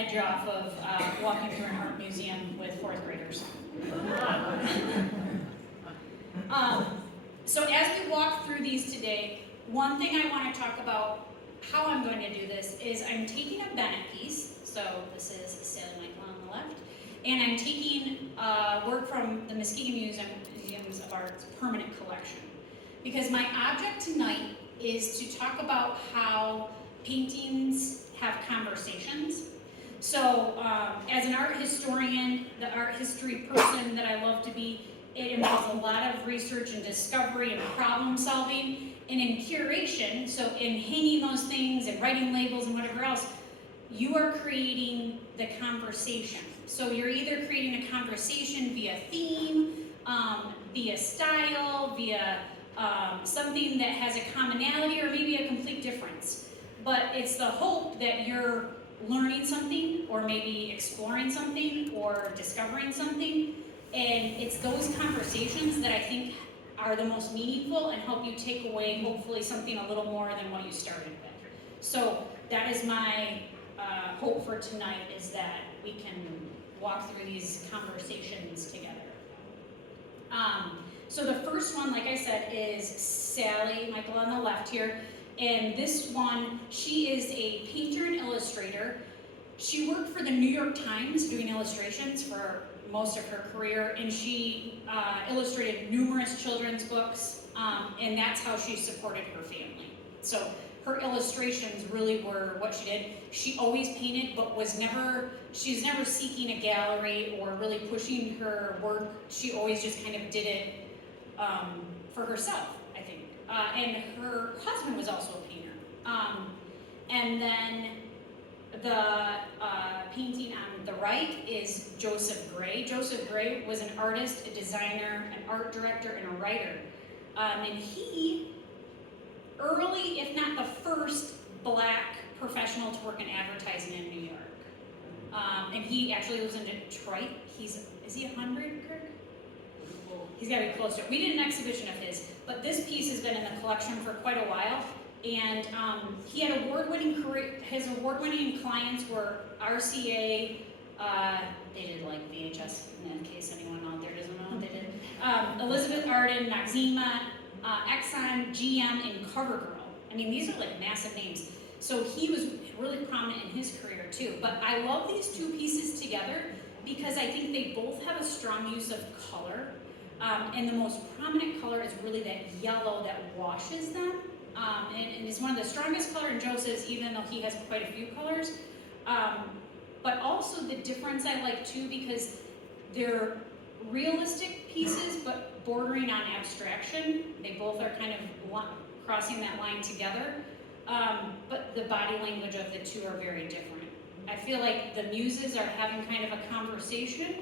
edge off of walking through an art museum with fourth graders. So as we walk through these today, one thing I want to talk about how I'm going to do this is I'm taking a Bennett piece, so this is Sally Michael on the left, and I'm taking work from the Muskegon Museum of Art's permanent collection. Because my object tonight is to talk about how paintings have conversations. So as an art historian, the art history person that I love to be, it involves a lot of research and discovery and problem solving. And in curation, so in hanging those things and writing labels and whatever else, you are creating the conversation. So you're either creating a conversation via theme, via style, via something that has a commonality or maybe a complete difference. But it's the hope that you're learning something or maybe exploring something or discovering something. And it's those conversations that I think are the most meaningful and help you take away hopefully something a little more than what you started with. So that is my hope for tonight, is that we can walk through these conversations together. So the first one, like I said, is Sally Michael on the left here. And this one, she is a painter and illustrator. She worked for the New York Times doing illustrations for most of her career, and she illustrated numerous children's books, and that's how she supported her family. So her illustrations really were what she did. She always painted, but she's never seeking a gallery or really pushing her work. She always just kind of did it for herself, I think. And her husband was also a painter. And then the painting on the right is Joseph Gray. Joseph Gray was an artist, a designer, an art director, and a writer. And he, early, if not the first, Black professional to work in advertising in New York. And he actually lives in Detroit. Is he 100, Kirk? He's got to be close to it. We did an exhibition of his, but this piece has been in the collection for quite a while. And he had award-winning career. His award-winning clients were RCA. They did like VHS, in case anyone out there doesn't know what they did. Elizabeth Arden, Maxima, Exxon, GM, and CoverGirl. I mean, these are like massive names. So he was really prominent in his career too. But I love these two pieces together because I think they both have a strong use of color. And the most prominent color is really that yellow that washes them. And it's one of the strongest color in Joseph's, even though he has quite a few colors. But also the difference I like too, because they're realistic pieces, but bordering on abstraction. They both are kind of crossing that line together. But the body language of the two are very different. I feel like the muses are having kind of a conversation,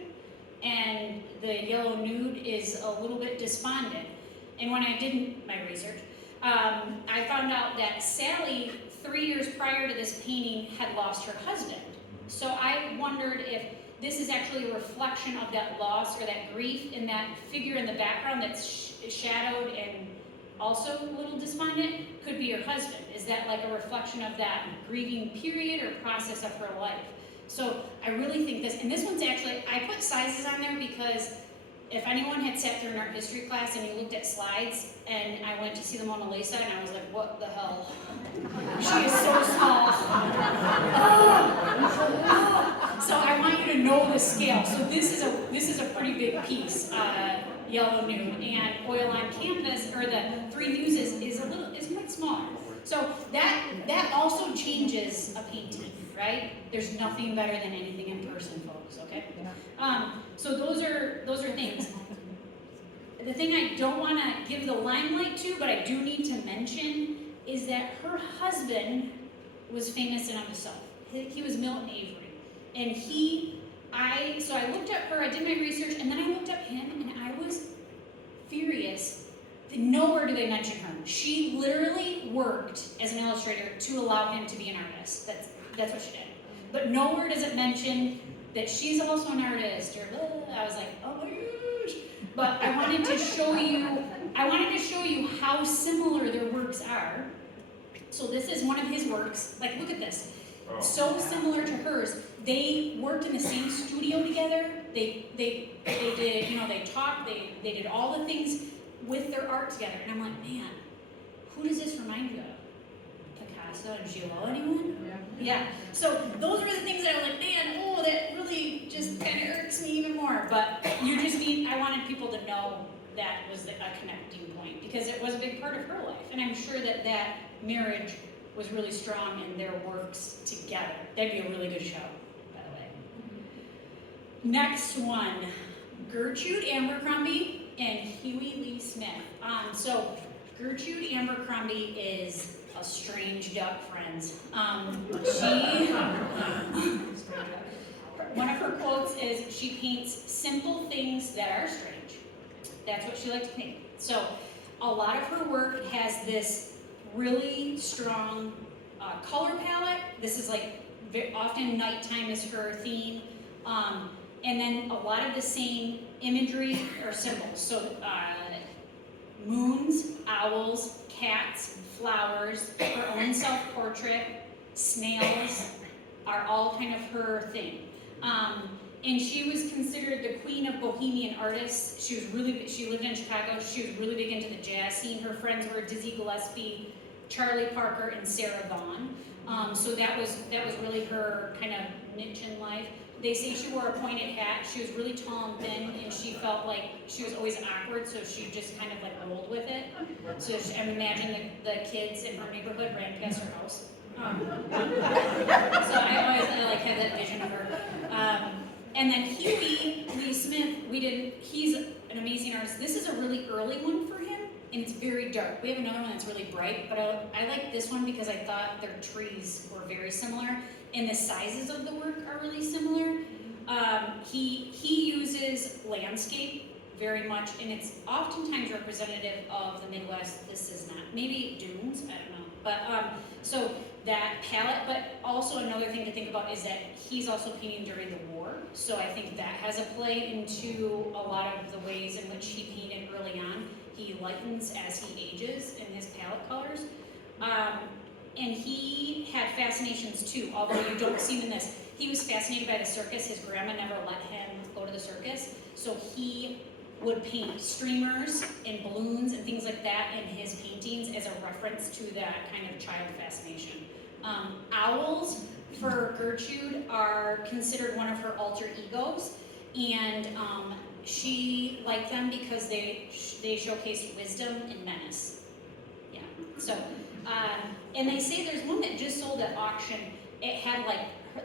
and the yellow nude is a little bit despondent. And when I did my research, I found out that Sally, 3 years prior to this painting, had lost her husband. So I wondered if this is actually a reflection of that loss or that grief in that figure in the background that's shadowed and also a little despondent, could be her husband. Is that like a reflection of that grieving period or process of her life? So I really think this, and this one's actually, I put sizes on there because if anyone had sat through an art history class and you looked at slides, and I went to see the Mona Lisa, and I was like, what the hell? She is so small. So I want you to know the scale. So this is a pretty big piece, yellow nude, and oil on canvas, or the three muses, is quite smaller. So that also changes a painting, right? There's nothing better than anything in person, folks. Okay. So those are things. The thing I don't want to give the limelight to, but I do need to mention, is that her husband was famous enough himself. He was Milton Avery, and so I looked up her. I did my research, and then I looked up him, and I was furious. Nowhere do they mention her. She literally worked as an illustrator to allow him to be an artist. That's what she did. But nowhere does it mention that she's also an artist, or I was like, oh my gosh. But I wanted to show you how similar their works are. So this is one of his works. Like, look at this. So similar to hers. they worked in the same studio together. They did, they talked, they did all the things with their art together. And I'm like, man, who does this remind you of? Picasso and Gilot, anyone? Yeah. So those were the things that I was like, man, oh, that really just kind of irks me even more. But I wanted people to know that was a connecting point, because it was a big part of her life. And I'm sure that marriage was really strong in their works together. That'd be a really good show, by the way. Next one, Gertrude Abercrombie and Huey Lee Smith. So Gertrude Abercrombie is a strange duck, friends. One of her quotes is, she paints simple things that are strange. That's what she liked to paint. So a lot of her work has this really strong color palette. This is like often nighttime is her theme. And then a lot of the same imagery or symbols. So moons, owls, cats, flowers, her own self-portrait, snails are all kind of her thing. And she was considered the queen of bohemian artists. She lived in Chicago. She was really big into the jazz scene. Her friends were Dizzy Gillespie, Charlie Parker, and Sarah Vaughan. So that was really her kind of niche in life. They say she wore a pointed hat. She was really tall and thin, and she felt like she was always awkward, so she just kind of like rolled with it. So I'm imagining the kids in her neighborhood ran past her house. So I always had that vision of her. And then Huey Lee Smith, he's an amazing artist. This is a really early one for him, and it's very dark. We have another one that's really bright, but I like this one because I thought their trees were very similar, and the sizes of the work are really similar. He uses landscape very much, and it's oftentimes representative of the Midwest. This is not. Maybe dunes, I don't know. But so that palette, but also another thing to think about is that he's also painting during the war. So I think that has a play into a lot of the ways in which he painted early on. He lightens as he ages in his palette colors. And he had fascinations too, although you don't see him in this. He was fascinated by the circus. His grandma never let him go to the circus. So he would paint streamers and balloons and things like that in his paintings as a reference to that kind of child fascination. Owls, for Gertrude, are considered one of her alter egos, and she liked them because they showcased wisdom and menace. Yeah. So, and they say there's one that just sold at auction. It had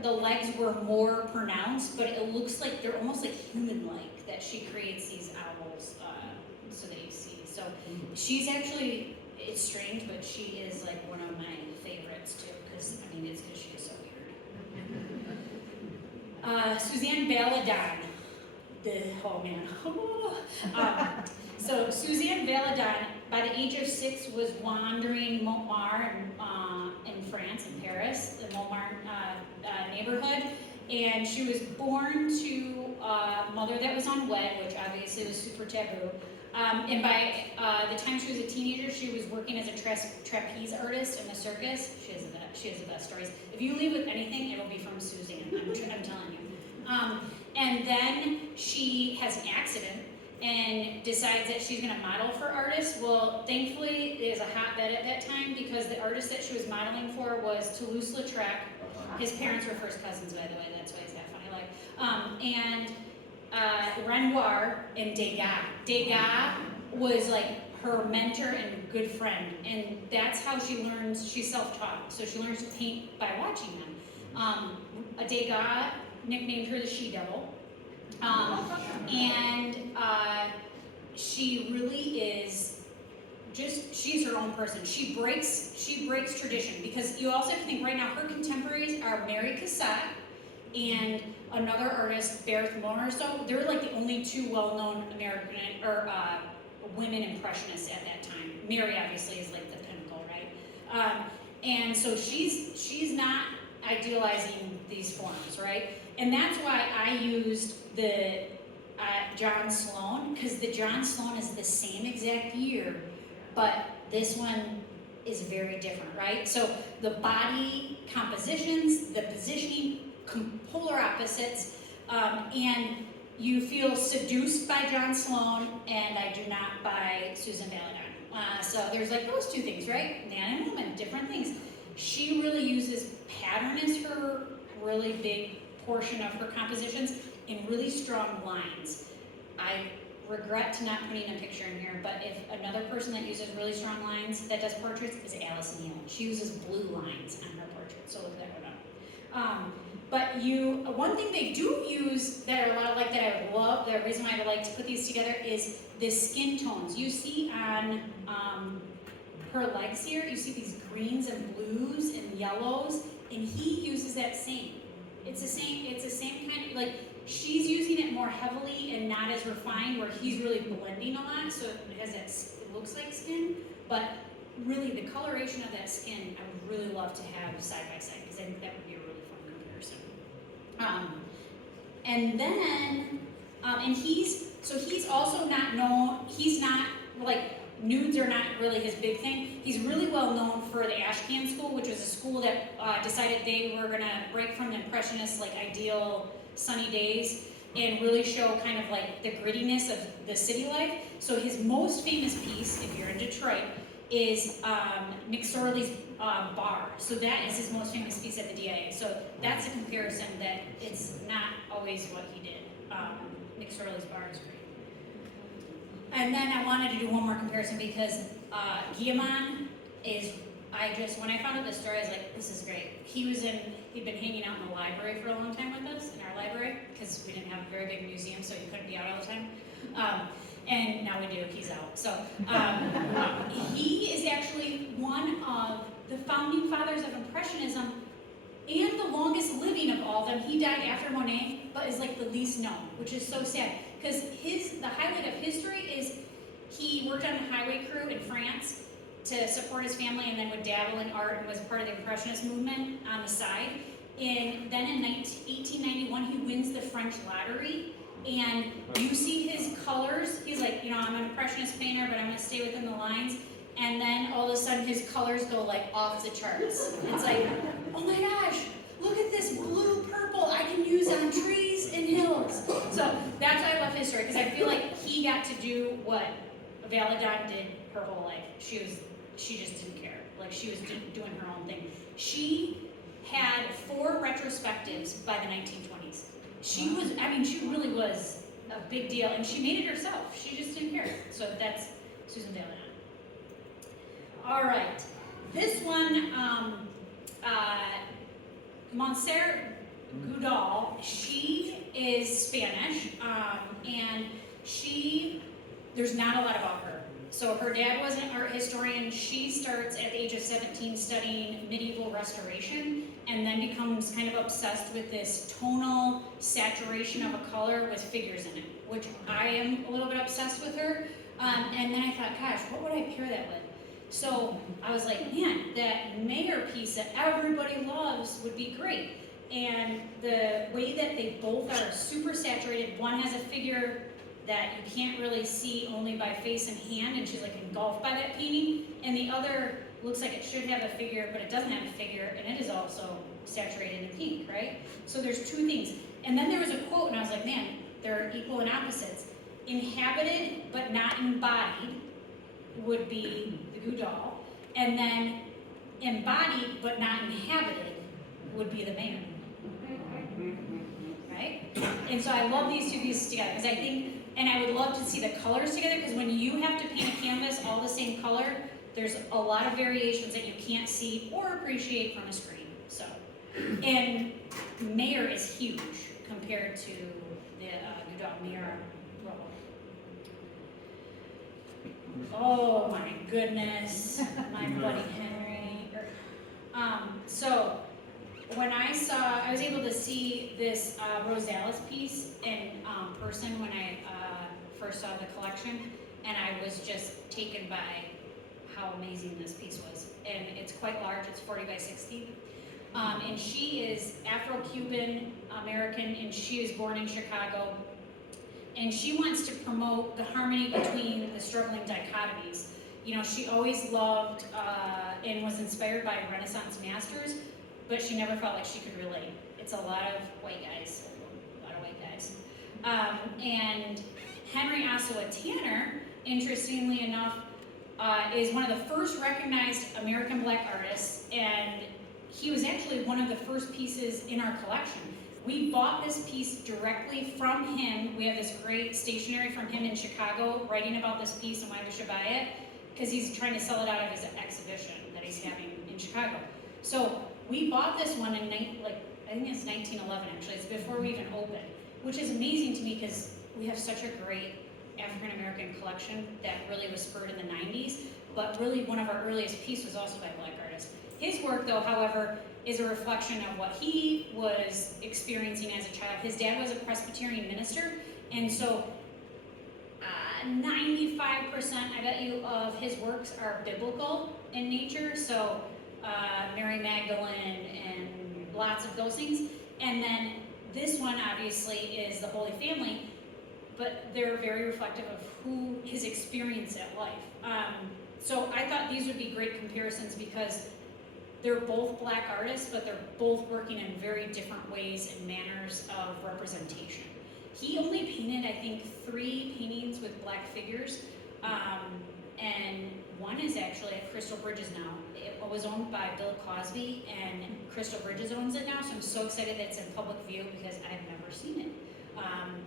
the legs were more pronounced, but it looks like they're almost like human-like, that she creates these owls so that you see. So she's actually, it's strange, but she is like one of my favorites too, because it's because she is so weird. Suzanne Baladon. So Suzanne Baladon, by the age of 6, was wandering Montmartre in France, in Paris, the Montmartre neighborhood, and she was born to a mother that was unwed, which obviously was super taboo. And by the time she was a teenager, she was working as a trapeze artist in the circus. She has the best stories. If you leave with anything, it'll be from Suzanne. I'm telling you. And then she has an accident and decides that she's going to model for artists. Well, thankfully, it was a hotbed at that time because the artist that she was modeling for was Toulouse-Lautrec. His parents were first cousins, by the way. That's why it's that funny. Renoir and Degas. Degas was like her mentor and good friend, and that's how she learns. She's self-taught, so she learns to paint by watching them. Degas nicknamed her the She-Devil. She really is she's her own person. She breaks tradition, because you also have to think right now her contemporaries are Mary Cassatt and another artist, Berthe Morisot. They're like the only two well-known American or women impressionists at that time. Mary obviously is like the pinnacle, right? And so she's not idealizing these forms, right? And that's why I used the John Sloan, because the John Sloan is the same exact year, but this one is very different, right? So the body compositions, the positioning, polar opposites, and you feel seduced by John Sloan, and I do not by Susan Valladon. So there's like those two things, right? Man and woman, different things. She really uses pattern as her really big portion of her compositions in really strong lines. I regret to not putting a picture in here, but if another person that uses really strong lines that does portraits is Alice Neal. She uses blue lines on her portraits, so look that one up. But one thing they do use that are a lot like that I love, the reason why I like to put these together is the skin tones. You see on her legs here, you see these greens and blues and yellows, and he uses that same. It's the same kind of, like, she's using it more heavily and not as refined, where he's really blending a lot, so it has that, it looks like skin, but really the coloration of that skin, I would really love to have side by side, because I think that would be a really fun comparison. And then, and he's also not known, he's not, like, nudes are not really his big thing. He's really well known for the Ashcan School, which was a school that decided they were gonna break from the Impressionist, like, ideal sunny days and really show kind of like the grittiness of the city life. So his most famous piece, if you're in Detroit, is McSorley's bar. So that is his most famous piece at the DIA. So that's a comparison that it's not always what he did. McSorley's bar is great. And then I wanted to do one more comparison because Guillemot is, when I found out this story, I was like, this is great. He'd been hanging out in the library for a long time with us, in our library, because we didn't have a very big museum, so he couldn't be out all the time. And now we do, he's out. So he is actually one of the founding fathers of Impressionism and the longest living of all of them. He died after Monet, but is like the least known, which is so sad. Because the highlight of his story is he worked on the highway crew in France to support his family, and then would dabble in art and was part of the Impressionist movement on the side. And then in 1891, he wins the French lottery, and you see his colors. He's like, I'm an Impressionist painter, but I'm gonna stay within the lines. And then all of a sudden his colors go like off the charts. It's like, oh my gosh, look at this blue purple I can use on trees and hills. So that's why I love his story, because I feel like he got to do what Valladon did her whole life. She just didn't care. Like, she was doing her own thing. She had 4 retrospectives by the 1920s. She really was a big deal, and she made it herself. She just didn't care. So that's Susan Valladon. All right, this one, Montserrat Goudal, she is Spanish, and there's not a lot about her. So her dad was an art historian. She starts at the age of 17 studying medieval restoration, and then becomes kind of obsessed with this tonal saturation of a color with figures in it, which I am a little bit obsessed with her. And then I thought, gosh, what would I pair that with? So I was like, man, that Mayer piece that everybody loves would be great. And the way that they both are super saturated, one has a figure that you can't really see only by face and hand, and she's like engulfed by that painting, and the other looks like it should have a figure, but it doesn't have a figure, and it is also saturated in pink, right? So there's 2 things. And then there was a quote, and I was like, man, they're equal and opposites. Inhabited but not embodied would be the Goudal, and then embodied but not inhabited would be the Mayer. Right? And so I love these 2 pieces together, because I think, and I would love to see the colors together, because when you have to paint a canvas all the same color, there's a lot of variations that you can't see or appreciate from a screen. So, and Mayer is huge compared to the Goudal. Mayer. Oh my goodness, my Bloody Henry. So when I was able to see this Rosales piece in person when I first saw the collection, and I was just taken by how amazing this piece was. And it's quite large, it's 40 by 60. And she is Afro-Cuban American, and she was born in Chicago. And she wants to promote the harmony between the struggling dichotomies. She always loved and was inspired by Renaissance masters, but she never felt like she could relate. it's a lot of white guys, and Henry Ossawa Tanner, interestingly enough, is one of the first recognized American Black artists, and he was actually one of the first pieces in our collection. We bought this piece directly from him. We have this great stationery from him in Chicago writing about this piece and why we should buy it, because he's trying to sell it out of his exhibition that he's having in Chicago. So we bought this one in, I think it's 1911 actually, it's before we even opened, which is amazing to me because we have such a great African American collection that really was spurred in the 90s, but really one of our earliest pieces was also by a Black artist. His work though, however, is a reflection of what he was experiencing as a child. His dad was a Presbyterian minister, and so 95%, I bet you, of his works are biblical in nature, so Mary Magdalene and lots of those things. And then this one obviously is the Holy Family, but they're very reflective of who his experience at life. So I thought these would be great comparisons because they're both Black artists, but they're both working in very different ways and manners of representation. He only painted, I think, 3 paintings with Black figures, and one is actually at Crystal Bridges now. It was owned by Bill Cosby, and Crystal Bridges owns it now, so I'm so excited that it's in public view because I've never seen it.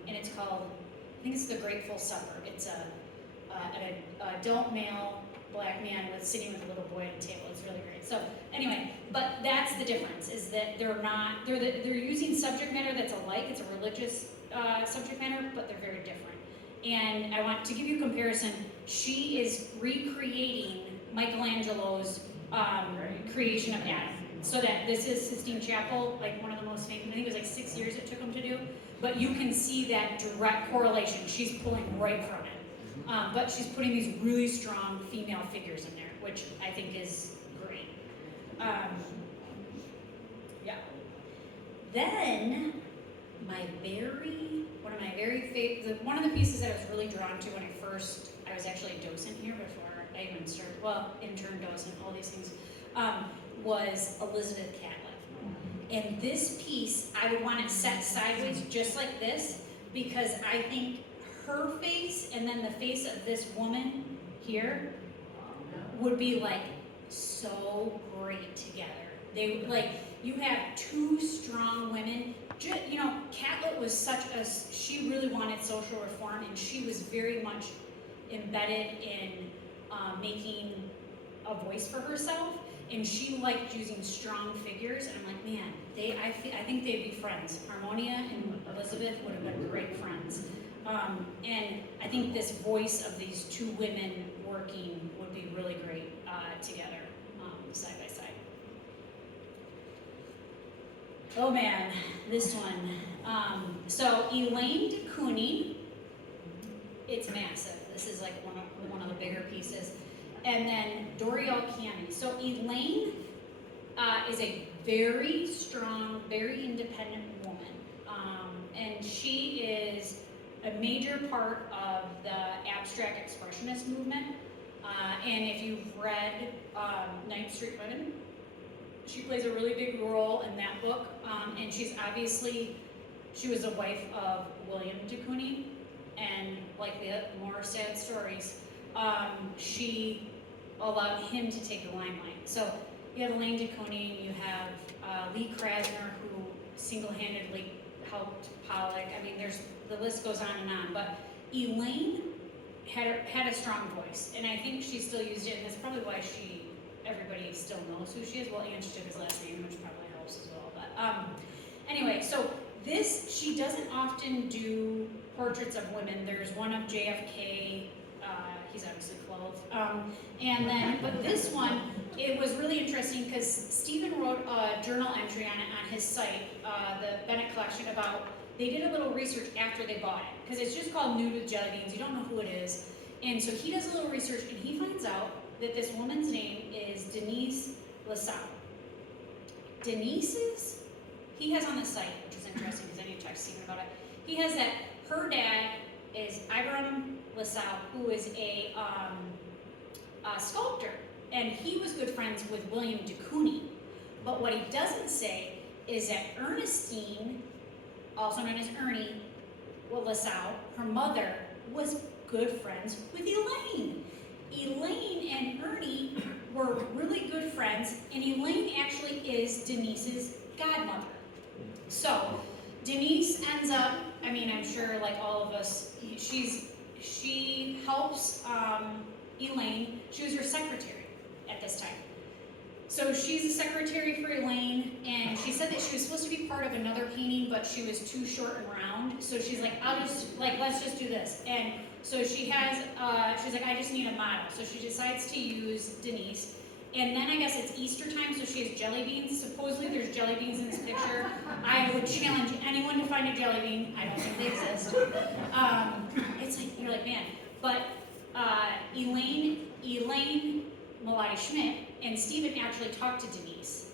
And it's called, I think it's The Grateful Supper. It's an adult male Black man sitting with a little boy at a table. It's really great. So anyway, but that's the difference, is that they're using subject matter that's alike. It's a religious subject matter, but they're very different. And I want to give you a comparison. She is recreating Michelangelo's creation of Adam. So that this is Sistine Chapel, like one of the most famous, I think it was like 6 years it took them to do, but you can see that direct correlation. She's pulling right from it. But she's putting these really strong female figures in there, which I think is great. Yeah. Then, one of the pieces that I was really drawn to when I was actually a docent here before I even started, intern docent, all these things, was Elizabeth Catlett. And this piece, I would want it set sideways just like this, because I think her face and then the face of this woman here would be like so great together. They you have 2 strong women. Catlett was she really wanted social reform, and she was very much embedded in making a voice for herself, and she liked using strong figures, and I'm like, man, I think they'd be friends. Harmonia and Elizabeth would have been great friends. And I think this voice of these 2 women working would be really great together, side by side. Oh man, this one. So Elaine de Kooning, it's massive. This is like one of the bigger pieces. And then Doriel Canny. So Elaine is a very strong, very independent woman. And she is a major part of the abstract expressionist movement. And if you've read 9th Street Women, she plays a really big role in that book. And she was the wife of William de Kooning, and like the more sad stories, she allowed him to take the limelight. So you have Elaine de Kooning, you have Lee Krasner, who single-handedly helped Pollock. I mean, the list goes on and on, but Elaine had a strong voice, and I think she still used it, and that's probably why everybody still knows who she is. Well, and she took his last name, which probably helps as well. But anyway, so she doesn't often do portraits of women. There's one of JFK. He's obviously clothed. And then, but this one, it was really interesting because Stephen wrote a journal entry on it on his site, the Bennett Collection, about, they did a little research after they bought it, because it's just called Nude with Jelly Beans. You don't know who it is. And so he does a little research, and he finds out that this woman's name is Denise LaSalle. Denise's, he has on the site, which is interesting because I need to talk to Stephen about it. He has that her dad is Ibram LaSalle, who is a sculptor, and he was good friends with William de Kooning. But what he doesn't say is that Ernestine, also known as Ernie LaSalle, her mother, was good friends with Elaine. Elaine and Ernie were really good friends, and Elaine actually is Denise's godmother. So Denise ends up, I mean, I'm sure like all of us, she helps Elaine. She was her secretary at this time. So she's a secretary for Elaine, and she said that she was supposed to be part of another painting, but she was too short and round. So she's like, let's just do this. And so she has, she's like, I just need a model. So she decides to use Denise. And then I guess it's Easter time, so she has jelly beans. Supposedly there's jelly beans in this picture. I would challenge anyone to find a jelly bean. I don't think they exist. It's like, you're like, man. But Elaine Melotti Schmidt and Stephen actually talked to Denise.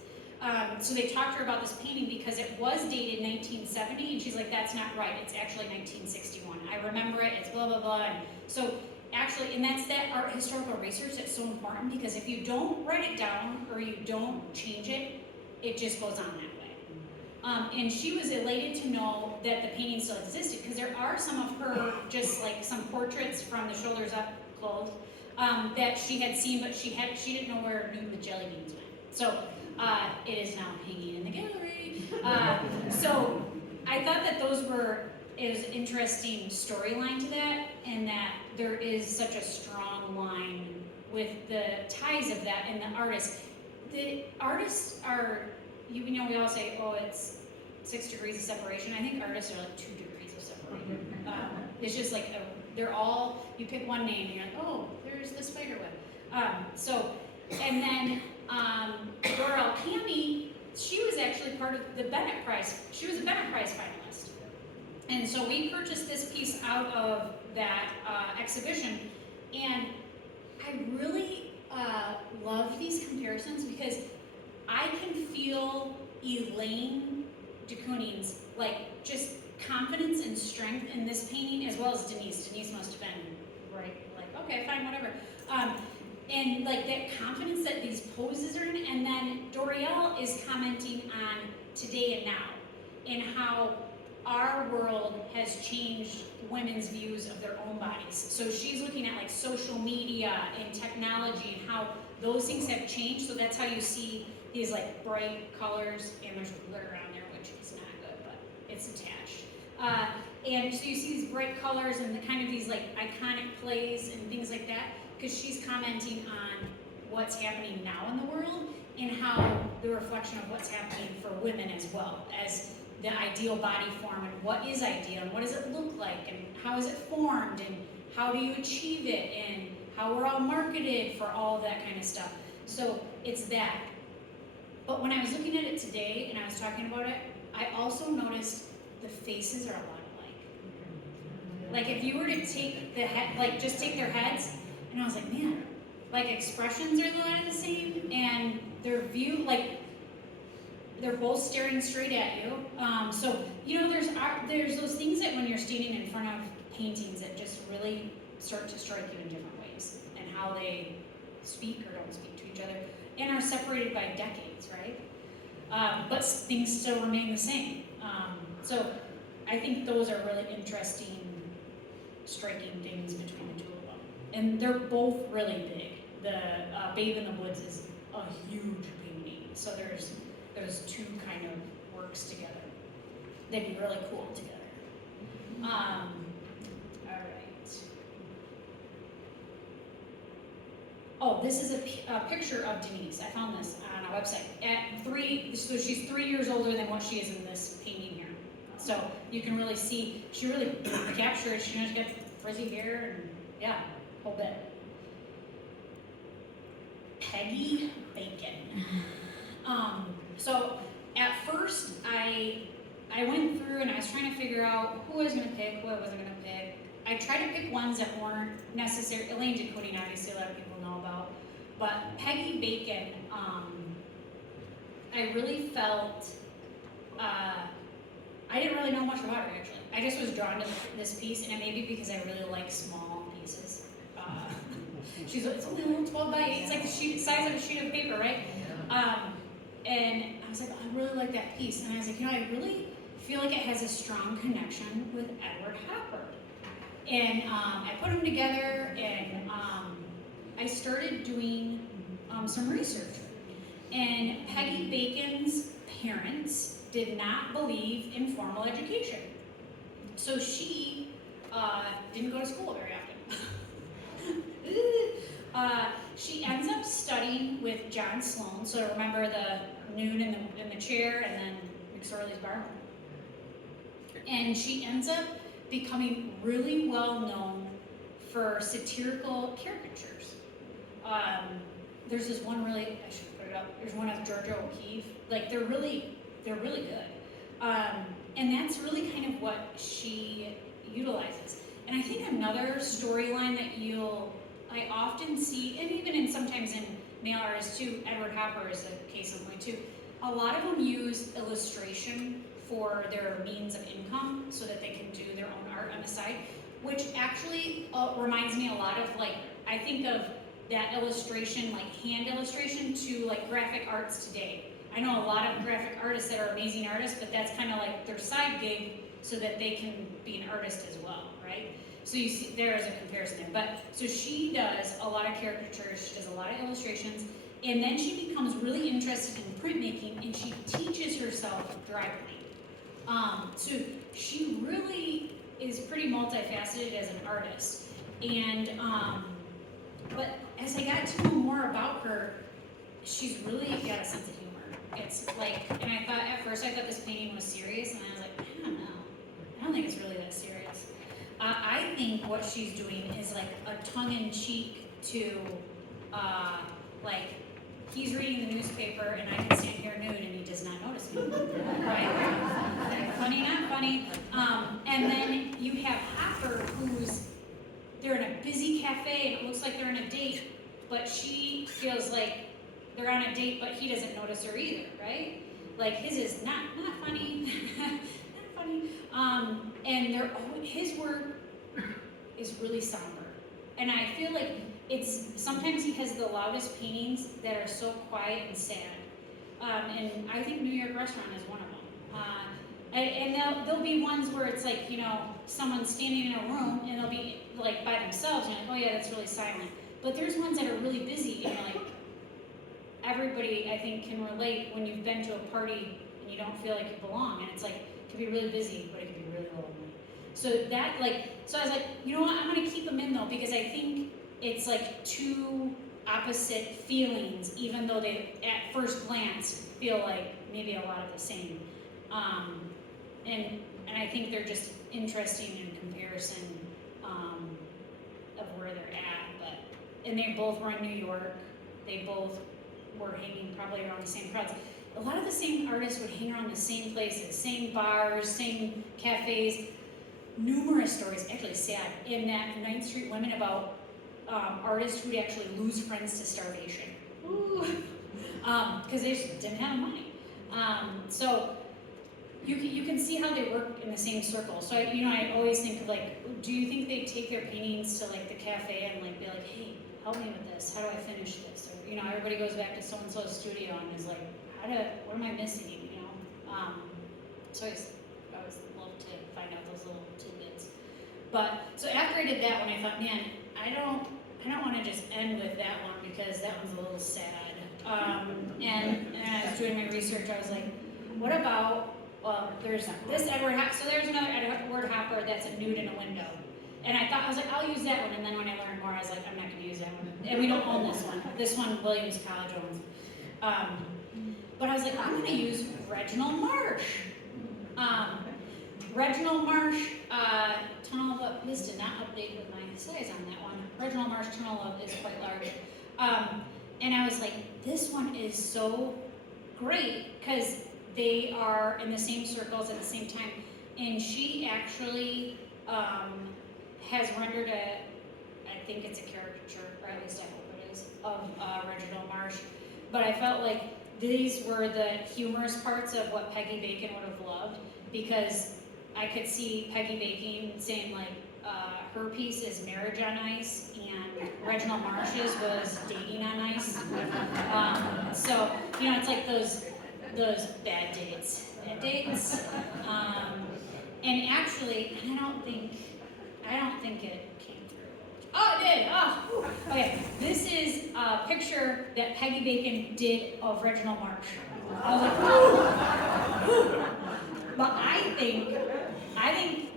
So they talked to her about this painting because it was dated 1970, and she's like, that's not right, it's actually 1961. I remember it, it's blah, blah, blah. And so actually, and that's that art historical research that's so important, because if you don't write it down or you don't change it, it just goes on that way. And she was elated to know that the painting still existed, because there are some of her, just like some portraits from the shoulders up clothes, that she had seen, but she didn't know where the jelly beans went. So it is now hanging in the gallery. So I thought that it was an interesting storyline to that, and that there is such a strong line with the ties of that and the artists. The artists are, we all say, oh, it's 6 degrees of separation. I think artists are like 2 degrees of separation. It's just like, they're all, you pick one name and you're like, oh, there's the spider web. And then Doral Cami, she was actually part of the Bennett Prize. She was a Bennett Prize finalist. And so we purchased this piece out of that exhibition, and I really love these comparisons because I can feel Elaine de Kooning's like just confidence and strength in this painting, as well as Denise. Denise must have been right, like, okay, fine, whatever. And like that confidence that these poses are in, and then Dorielle is commenting on today and now, and how our world has changed women's views of their own bodies. So she's looking at like social media and technology and how those things have changed. So that's how you see these like bright colors, and there's glitter around there, which is not good, but it's attached. And so you see these bright colors and the kind of these like iconic plays and things like that, because she's commenting on what's happening now in the world and how the reflection of what's happening for women as well, as the ideal body form, and what is ideal, and what does it look like, and how is it formed, and how do you achieve it, and how we're all marketed for all of that kind of stuff. So it's that. But when I was looking at it today and I was talking about it, I also noticed the faces are a lot alike. Like if you were to take the head, like just take their heads, and I was like, man, like expressions are a lot of the same, and their view, like they're both staring straight at you. So there's those things that when you're standing in front of paintings that just really start to strike you in different ways, and how they speak or don't speak to each other, and are separated by decades, right? But things still remain the same. So I think those are really interesting, striking things between the two of them. And they're both really big. The Babe in the Woods is a huge painting. So there's those two kind of works together. They'd be really cool together. All right. Oh, this is a picture of Denise. I found this on a website. So she's 3 years older than what she is in this painting here. So you can really see, she really captured it. She got frizzy hair, and yeah, a whole bit. Peggy Bacon. So at first I went through and I was trying to figure out who I was going to pick, who I wasn't going to pick. I tried to pick ones that weren't necessary. Elaine de Kooning, obviously, a lot of people know about. But Peggy Bacon, I really felt, I didn't really know much about her, actually. I just was drawn to this piece, and it may be because I really like small pieces. It's only a little 12 by 8, it's like the size of a sheet of paper, right? And I was like, I really like that piece. And I was like, I really feel like it has a strong connection with Edward Hopper. And I put them together, and I started doing some research. And Peggy Bacon's parents did not believe in formal education. So she didn't go to school very often. She ends up studying with John Sloan. So remember the nude in the chair, and then McSorley's bar. And she ends up becoming really well known for satirical caricatures. There's this one really, I should put it up. There's one of Georgia O'Keeffe. Like they're really good. And that's really kind of what she utilizes. And I think another storyline that I often see, and even sometimes in male artists too, Edward Hopper is a case in point too, a lot of them use illustration for their means of income so that they can do their own art on the side, which actually reminds me a lot of I think of that illustration, hand illustration, to graphic arts today. I know a lot of graphic artists that are amazing artists, but that's kind of like their side gig so that they can be an artist as well, right? So you see, there is a comparison there. But so she does a lot of caricatures, she does a lot of illustrations, and then she becomes really interested in printmaking, and she teaches herself dry paint. So she really is pretty multifaceted as an artist. And but as I got to know more about her, she's really got a sense of humor. It's and I thought at first this painting was serious, and I was like, I don't know. I don't think it's really that serious. I think what she's doing is a tongue-in-cheek to, he's reading the newspaper and I can stand here nude and he does not notice me, right? Funny, not funny. And then you have Hopper, they're in a busy cafe and it looks like they're on a date, but she feels like they're on a date, but he doesn't notice her either, right? His is not funny, not funny. And his work is really somber. And I feel like sometimes he has the loudest paintings that are so quiet and sad. And I think New York Restaurant is one of them. And there'll be ones where it's someone's standing in a room and they'll be by themselves and oh yeah, that's really silent. But there's ones that are really busy and everybody I think can relate when you've been to a party and you don't feel like you belong, and it can be really busy, but it can be really lonely. So that so I was like, you know what, I'm gonna keep them in though, because I think it's two opposite feelings, even though they at first glance feel maybe a lot of the same. And I think they're just interesting in comparison of where they're at. And they both were in New York. They both were hanging probably around the same crowds. A lot of the same artists would hang around the same places, same bars, same cafes. Numerous stories, actually sad, in that 9th Street Women about artists who'd actually lose friends to starvation. Because they just didn't have money. So you can see how they work in the same circle. So I always think of do you think they take their paintings to the cafe and be like, hey, help me with this, how do I finish this? Or everybody goes back to so-and-so's studio and is like, what am I missing, So I always love to find out those little tidbits. But, so after I did that one, I thought, man, I don't want to just end with that one because that one's a little sad. And I was doing my research, I was like, what about, there's this Edward Hopper, so there's another Edward Hopper that's a nude in a window. And I was like, I'll use that one, and then when I learned more, I was like, I'm not going to use that one. And we don't own this one. This one, Williams College owns. But I was like, I'm going to use Reginald Marsh. Reginald Marsh, Tunnel of Love, this did not update with my size on that one. Reginald Marsh Tunnel of Love is quite large. And I was like, this one is so great, because they are in the same circles at the same time. And she actually has rendered I think it's a caricature, or at least I hope it is, of Reginald Marsh. But I felt like these were the humorous parts of what Peggy Bacon would have loved, because I could see Peggy Bacon saying her piece is Marriage on Ice, and Reginald Marsh's was Dating on Ice. So, it's those those bad dates. And actually, and I don't think it came through. Oh, it did. Oh, whew. Okay. This is a picture that Peggy Bacon did of Reginald Marsh. I was like, ooh. But I think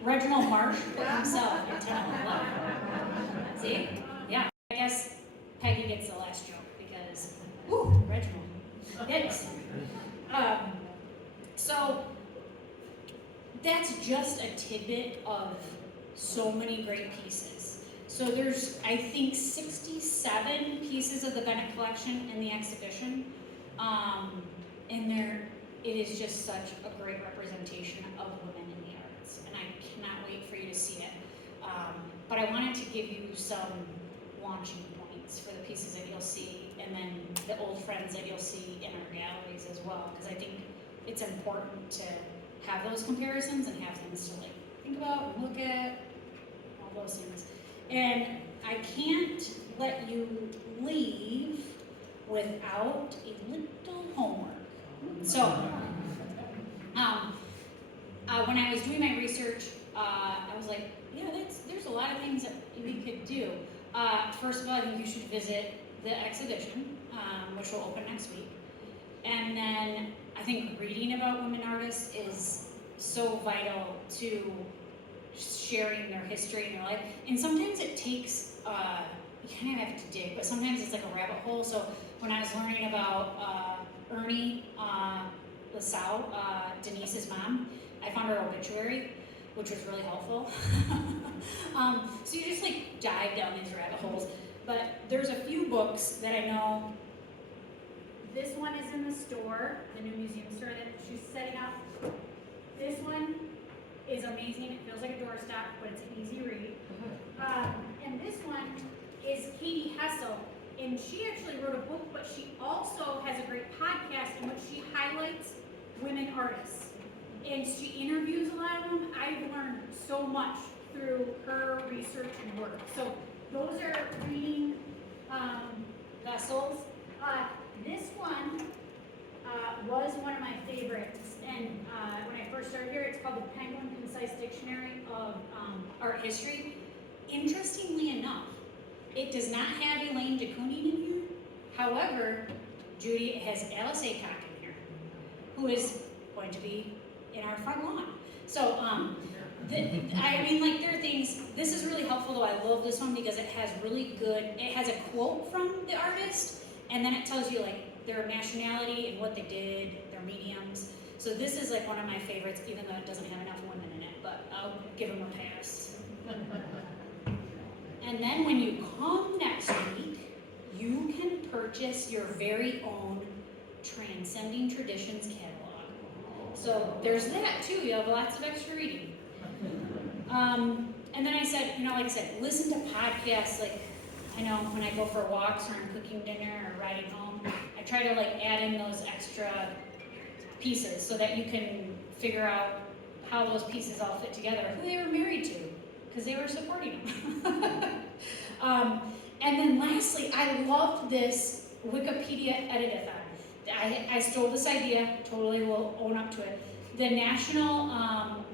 Reginald Marsh put himself in 10 on 11. See? Yeah. I guess Peggy gets the last joke because, ooh, Reginald. Yikes. So that's just a tidbit of so many great pieces. So there's, I think, 67 pieces of the Bennett Collection in the exhibition. And it is just such a great representation of women in the arts. And I cannot wait for you to see it. But I wanted to give you some launching points for the pieces that you'll see, and then the old friends that you'll see in our galleries as well, because I think it's important to have those comparisons and have things to like think about and look at, all those things. And I can't let you leave without a little homework. So, when I was doing my research, I was like, yeah, there's a lot of things that we could do. First of all, I think you should visit the exhibition, which will open next week. And then I think reading about women artists is so vital to sharing their history and their life. And sometimes it takes, you kind of have to dig, but sometimes it's like a rabbit hole. So when I was learning about Ernie LaSalle, Denise's mom, I found her obituary, which was really helpful. So you just like dive down these rabbit holes. But there's a few books that I know. This one is in the store, the new museum store that she's setting up. This one is amazing. It feels like a doorstop, but it's an easy read. And this one is Katie Hessel. And she actually wrote a book, but she also has a great podcast in which she highlights women artists. And she interviews a lot of them. I've learned so much through her research and work. So those are reading vessels. This one was one of my favorites. And when I first started here, it's called the Penguin Concise Dictionary of Art History. Interestingly enough, it does not have Elaine de Kooning in here. However, Judy has Alice Aycock in here, who is going to be in our front lawn. So, I mean, like, there are things, this is really helpful, though. I love this one because it has really good, it has a quote from the artist, and then it tells you, like, their nationality and what they did, their mediums. So this is, like, one of my favorites, even though it doesn't have enough women in it, but I'll give them a pass. And then when you come next week, you can purchase your very own Transcending Traditions catalog. So there's that too. You have lots of extra reading. And then I said, like I said, listen to podcasts. Like, I know when I go for walks or I'm cooking dinner or riding home, I try to like add in those extra pieces so that you can figure out how those pieces all fit together, who they were married to, because they were supporting them. And then lastly, I loved this Wikipedia edit-a-thon. I stole this idea, totally will own up to it. The National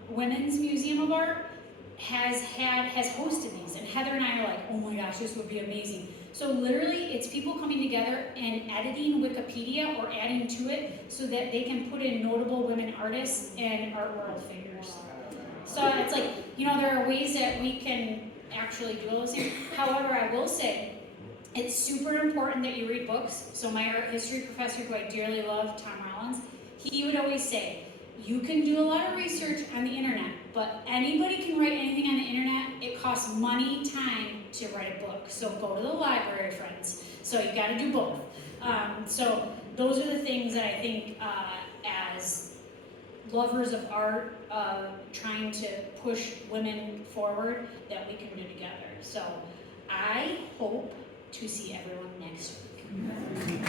Women's Museum of Art has hosted these, and Heather and I are like, oh my gosh, this would be amazing. So literally, it's people coming together and editing Wikipedia or adding to it so that they can put in notable women artists and art world figures. So it's like, there are ways that we can actually do those things. However, I will say, it's super important that you read books. So my art history professor, who I dearly love, Tom Rollins, he would always say, you can do a lot of research on the internet, but anybody can write anything on the internet. It costs money, time to write a book. So go to the library, friends. So you got to do both. So those are the things that I think as lovers of art, trying to push women forward, that we can do together. So I hope to see everyone next week.